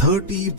$30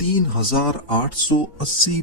3880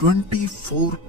24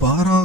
$12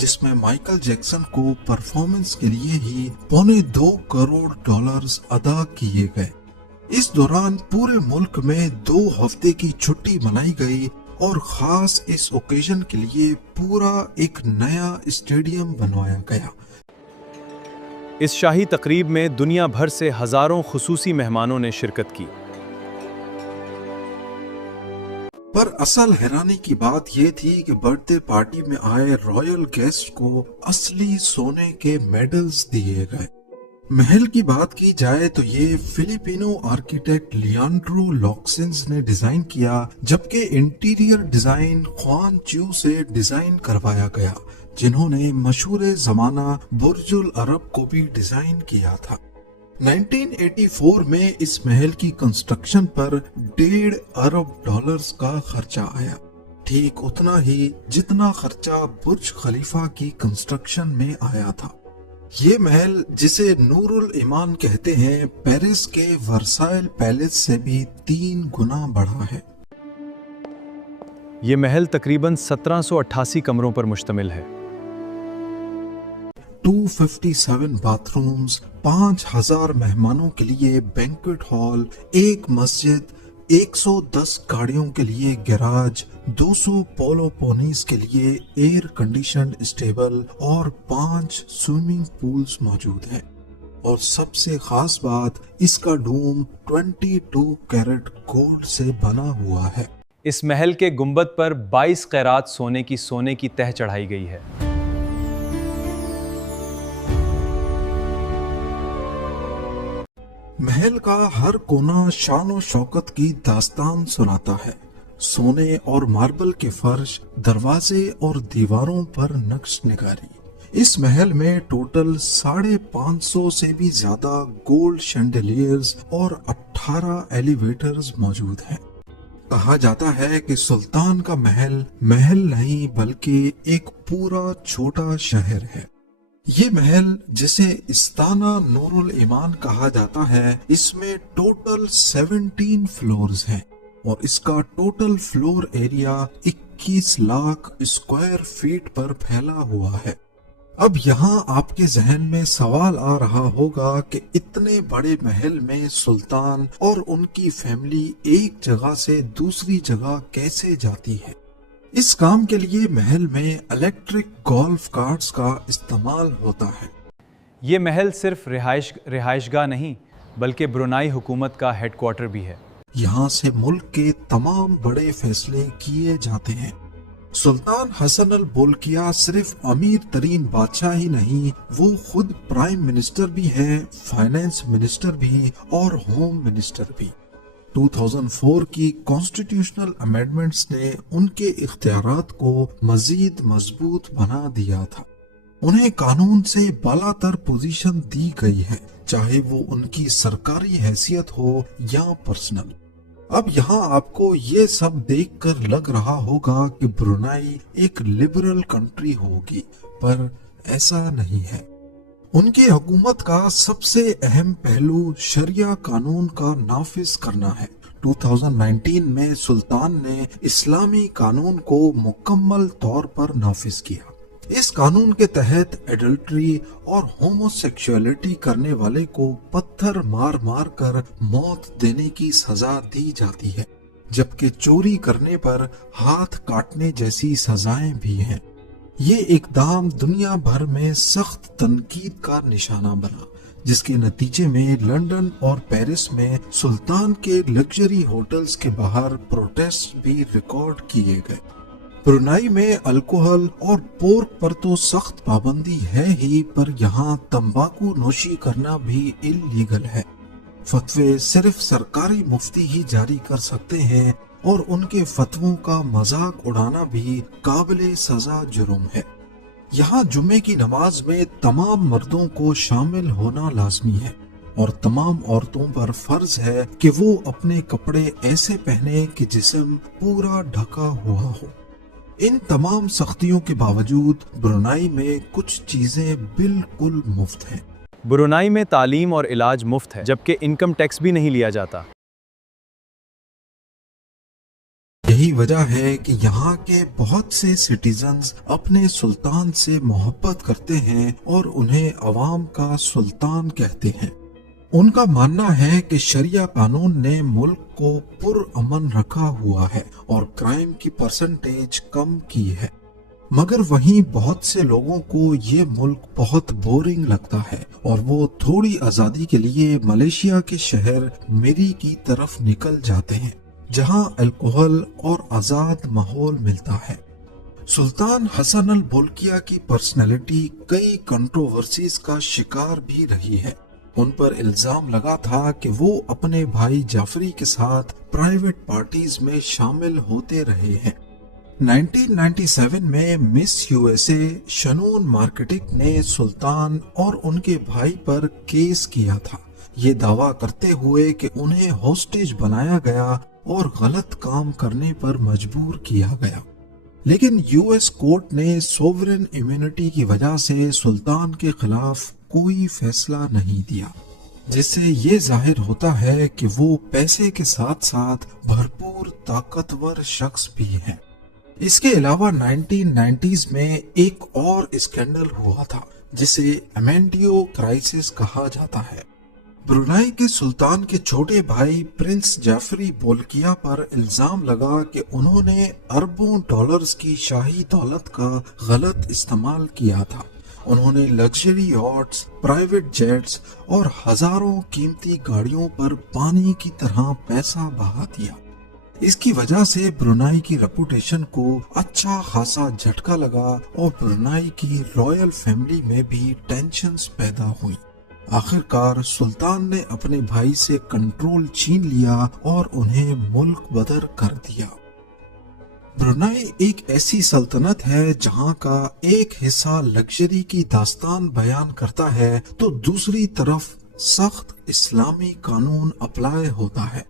جس میں Michael Jackson کو پرفارمنس کے لیے ہی $2.25 کروڑ ادا کیے گئے۔ اس دوران پورے ملک میں 2 ہفتے کی چھٹی منائی گئی اور خاص اس اوکیزن کے لیے پورا ایک نیا اسٹیڈیم بنوایا گیا۔ اس شاہی تقریب میں دنیا بھر سے ہزاروں خصوصی مہمانوں نے شرکت کی۔ پر اصل حیرانی کی بات یہ تھی کہ برتھ ڈے پارٹی میں آئے رائل گیسٹ کو اصلی سونے کے میڈلز دیے گئے۔ محل کی بات کی جائے تو یہ فلیپینو آرکیٹیکٹ لیانڈرو لاکسنز نے ڈیزائن کیا، جبکہ انٹیریئر ڈیزائن خوان چیو سے ڈیزائن کروایا گیا، جنہوں نے مشہور زمانہ برج العرب کو بھی ڈیزائن کیا تھا۔ 1984 میں اس محل کی کنسٹرکشن پر $1.5 ارب کا خرچہ آیا، ٹھیک اتنا ہی جتنا خرچہ برج خلیفہ کی کنسٹرکشن میں آیا تھا۔ یہ محل، جسے نور الایمان کہتے ہیں، پیرس کے ورسائل پیلس سے بھی 3 گنا بڑا ہے۔ یہ محل تقریباً 1788 کمروں پر مشتمل ہے۔ 257 باتھ رومز، 5000 مہمانوں کے لیے بینکویٹ ہال، 1 مسجد، 110 گاڑیوں کے لیے گیراج، 200 پولو پونیز کے لیے ایئر کنڈیشنڈ اسٹیبل اور 5 سوئمنگ پولز موجود ہیں۔ اور سب سے خاص بات، اس کا ڈوم 22 کیرٹ گولڈ سے بنا ہوا ہے۔ اس محل کے گنبد پر 22 قیرات سونے کی تہ چڑھائی گئی ہے۔ محل کا ہر کونا شان و شوکت کی داستان سناتا ہے۔ سونے اور ماربل کے فرش، دروازے اور دیواروں پر نقش نگاری۔ اس محل میں ٹوٹل 550 سے بھی زیادہ گولڈ شینڈیلیئرز اور 18 ایلیویٹرز موجود ہیں۔ کہا جاتا ہے کہ سلطان کا محل نہیں بلکہ ایک پورا چھوٹا شہر ہے۔ یہ محل، جسے استانہ نور الایمان کہا جاتا ہے، اس میں ٹوٹل 17 فلورز ہیں اور اس کا total floor area 21 lakh square feet پر پھیلا ہوا ہے۔ اب یہاں آپ کے ذہن میں سوال آ رہا ہوگا کہ اتنے بڑے محل میں سلطان اور ان کی فیملی ایک جگہ سے دوسری جگہ کیسے جاتی ہے؟ اس کام کے لیے محل میں الیکٹرک گولف کارٹس کا استعمال ہوتا ہے۔ یہ محل صرف رہائش گاہ نہیں بلکہ برونائی حکومت کا ہیڈ کوارٹر بھی ہے۔ یہاں سے ملک کے تمام بڑے فیصلے کیے جاتے ہیں۔ سلطان حسن البولکیہ صرف امیر ترین بادشاہ ہی نہیں، وہ خود پرائم منسٹر بھی ہے، فائنانس منسٹر بھی اور ہوم منسٹر بھی۔ 2004 کی کانسٹیٹیوشنل امینڈمنٹس نے ان کے اختیارات کو مزید مضبوط بنا دیا تھا۔ انہیں قانون سے بالا تر پوزیشن دی گئی ہے، چاہے وہ ان کی سرکاری حیثیت ہو یا پرسنل۔ اب یہاں آپ کو یہ سب دیکھ کر لگ رہا ہوگا کہ برونائی ایک لبرل کنٹری ہوگی، پر ایسا نہیں ہے۔ ان کی حکومت کا سب سے اہم پہلو شریعہ قانون کا نافذ کرنا ہے۔ 2019 میں سلطان نے اسلامی قانون کو مکمل طور پر نافذ کیا۔ اس قانون کے تحت ایڈلٹری اور ہومو سیکشولیٹی کرنے والے کو پتھر مار مار کر موت دینے کی سزا دی جاتی ہے، جبکہ چوری کرنے پر ہاتھ کاٹنے جیسی سزائیں بھی ہیں۔ یہ اقدام دنیا بھر میں سخت تنقید کا نشانہ بنا، جس کے نتیجے میں لندن اور پیرس میں سلطان کے لگژری ہوٹلز کے باہر پروٹیسٹ بھی ریکارڈ کیے گئے۔ برونائی میں الکوہل اور پورک پر تو سخت پابندی ہے ہی، پر یہاں تمباکو نوشی کرنا بھی اللیگل ہے۔ فتوے صرف سرکاری مفتی ہی جاری کر سکتے ہیں اور ان کے فتووں کا مذاق اڑانا بھی قابل سزا جرم ہے۔ یہاں جمعے کی نماز میں تمام مردوں کو شامل ہونا لازمی ہے اور تمام عورتوں پر فرض ہے کہ وہ اپنے کپڑے ایسے پہنے کہ جسم پورا ڈھکا ہوا ہو۔ ان تمام سختیوں کے باوجود برونائی میں کچھ چیزیں بالکل مفت ہیں۔ برونائی میں تعلیم اور علاج مفت ہے، جبکہ انکم ٹیکس بھی نہیں لیا جاتا۔ یہی وجہ ہے کہ یہاں کے بہت سے سٹیزنز اپنے سلطان سے محبت کرتے ہیں اور انہیں عوام کا سلطان کہتے ہیں۔ ان کا ماننا ہے کہ شریعہ قانون نے ملک کو پرامن رکھا ہوا ہے اور کرائم کی پرسنٹیج کم کی ہے، مگر وہیں بہت سے لوگوں کو یہ ملک بہت بورنگ لگتا ہے اور وہ تھوڑی آزادی کے لیے ملیشیا کے شہر میری کی طرف نکل جاتے ہیں، جہاں الکوہل اور آزاد ماحول ملتا ہے۔ سلطان حسن البولکیہ کی پرسنالٹی کئی کنٹروورسیز کا شکار بھی رہی ہے۔ ان پر الزام لگا تھا کہ وہ اپنے بھائی جعفری کے ساتھ پرائیویٹ پارٹیز میں شامل ہوتے رہے ہیں۔ 1997 میں مس یو ایس اے شنون مارکیٹک نے سلطان اور ان کے بھائی پر کیس کیا تھا، یہ دعویٰ کرتے ہوئے کہ انہیں ہوسٹیج بنایا گیا اور غلط کام کرنے پر مجبور کیا گیا، لیکن یو ایس کورٹ نے سوورن امیونٹی کی وجہ سے سلطان کے خلاف کوئی فیصلہ نہیں دیا، جس سے یہ ظاہر ہوتا ہے کہ وہ پیسے کے ساتھ ساتھ بھرپور طاقتور شخص بھی ہیں۔ اس کے علاوہ 1990s میں ایک اور اسکینڈل ہوا تھا جسے امینڈیو کرائسس کہا جاتا ہے۔ برونائی کے سلطان کے چھوٹے بھائی پرنس جعفری بولکیہ پر الزام لگا کہ انہوں نے اربوں ڈالرز کی شاہی دولت کا غلط استعمال کیا تھا۔ انہوں نے لگژری یاٹس، پرائیویٹ جیٹس اور ہزاروں قیمتی گاڑیوں پر پانی کی طرح پیسہ بہا دیا۔ اس کی وجہ سے برونائی کی ریپوٹیشن کو اچھا خاصا جھٹکا لگا اور برونائی کی رائل فیملی میں بھی ٹینشنز پیدا ہوئی۔ آخر کار سلطان نے اپنے بھائی سے کنٹرول چھین لیا اور انہیں ملک بدر کر دیا۔ برونائی ایک ایسی سلطنت ہے جہاں کا ایک حصہ لگژری کی داستان بیان کرتا ہے تو دوسری طرف سخت اسلامی قانون اپلائی ہوتا ہے،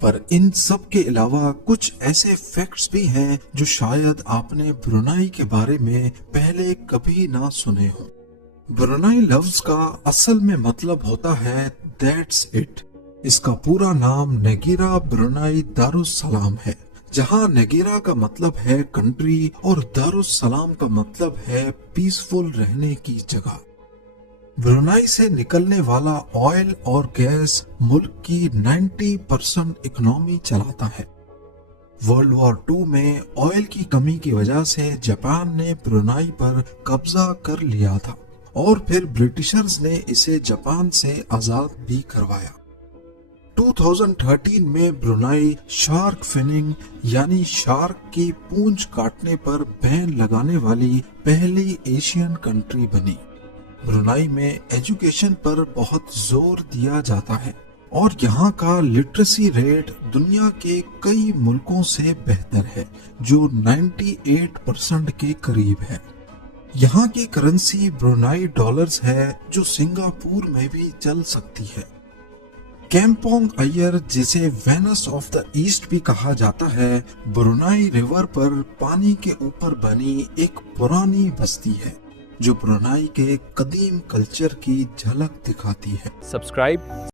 پر ان سب کے علاوہ کچھ ایسے فیکٹس بھی ہیں جو شاید آپ نے برونائی کے بارے میں پہلے کبھی نہ سنے ہوں۔ برونائی لفظ کا اصل میں مطلب ہوتا ہے دیٹس اٹ۔ اس کا پورا نام نیگیرا برونائی دارالسلام ہے، جہاں نیگیرا کا مطلب ہے کنٹری اور دارالسلام کا مطلب ہے پیسفل رہنے کی جگہ۔ برونائی سے نکلنے والا آئل اور گیس ملک کی 90% اکنامی چلاتا ہے۔ ورلڈ وار 2 میں آئل کی کمی کی وجہ سے جاپان نے برونائی پر قبضہ کر لیا تھا اور پھر برٹشرز نے اسے جاپان سے آزاد بھی کروایا۔ 2013 میں برونائی شارک فننگ یعنی شارک کی پونچھ کاٹنے پر بین لگانے والی پہلی ایشین کنٹری بنی۔ برونائی میں ایجوکیشن پر بہت زور دیا جاتا ہے اور یہاں کا لٹریسی ریٹ دنیا کے کئی ملکوں سے بہتر ہے، جو 98% کے قریب ہے۔ یہاں کی کرنسی برونائی ڈالرز ہے، جو سنگاپور میں بھی چل سکتی ہے۔ کیمپونگ ایئر، جسے وینس آف دا ایسٹ بھی کہا جاتا ہے، برونائی ریور پر پانی کے اوپر بنی ایک پرانی بستی ہے جو برونائی کے قدیم کلچر کی جھلک دکھاتی ہے۔ سبسکرائب